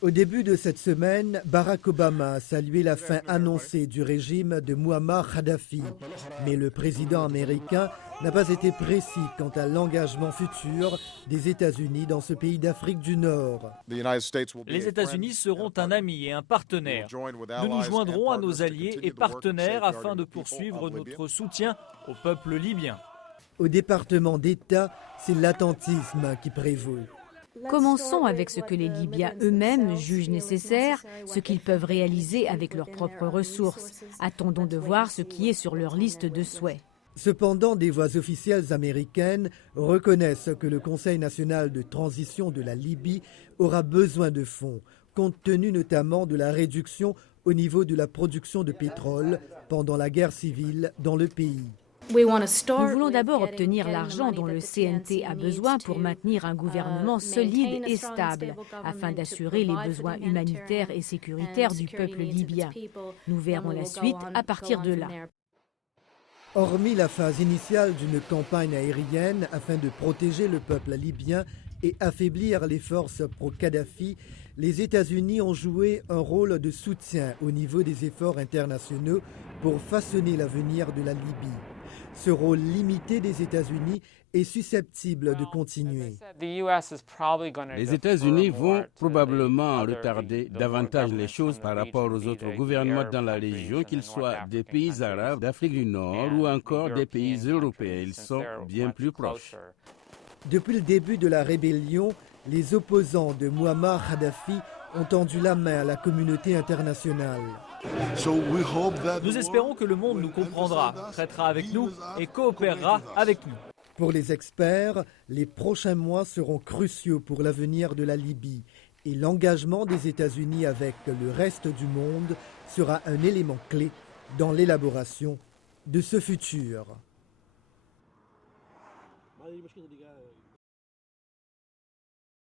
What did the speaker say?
Au début de cette semaine, Barack Obama a salué la fin annoncée du régime de Mouammar Kadhafi. Mais le président américain n'a pas été précis quant à l'engagement futur des États-Unis dans ce pays d'Afrique du Nord. Les États-Unis seront un ami et un partenaire. Nous nous joindrons à nos alliés et partenaires afin de poursuivre notre soutien au peuple libyen. Au département d'État, c'est l'attentisme qui prévaut. Commençons avec ce que les Libyens eux-mêmes jugent nécessaire, ce qu'ils peuvent réaliser avec leurs propres ressources. Attendons de voir ce qui est sur leur liste de souhaits. Cependant, des voix officielles américaines reconnaissent que le Conseil national de transition de la Libye aura besoin de fonds, compte tenu notamment de la réduction au niveau de la production de pétrole pendant la guerre civile dans le pays. Nous voulons d'abord obtenir l'argent dont le CNT a besoin pour maintenir un gouvernement solide et stable, afin d'assurer les besoins humanitaires et sécuritaires du peuple libyen. Nous verrons la suite à partir de là. Hormis la phase initiale d'une campagne aérienne afin de protéger le peuple libyen et affaiblir les forces pro-Kadhafi, les États-Unis ont joué un rôle de soutien au niveau des efforts internationaux pour façonner l'avenir de la Libye. Ce rôle limité des États-Unis est susceptible de continuer. Les États-Unis vont probablement retarder davantage les choses par rapport aux autres gouvernements dans la région, qu'ils soient des pays arabes, d'Afrique du Nord ou encore des pays européens. Ils sont bien plus proches. Depuis le début de la rébellion, les opposants de Mouammar Kadhafi ont tendu la main à la communauté internationale. Nous espérons que le monde nous comprendra, traitera avec nous et coopérera avec nous. Pour les experts, les prochains mois seront cruciaux pour l'avenir de la Libye et l'engagement des États-Unis avec le reste du monde sera un élément clé dans l'élaboration de ce futur.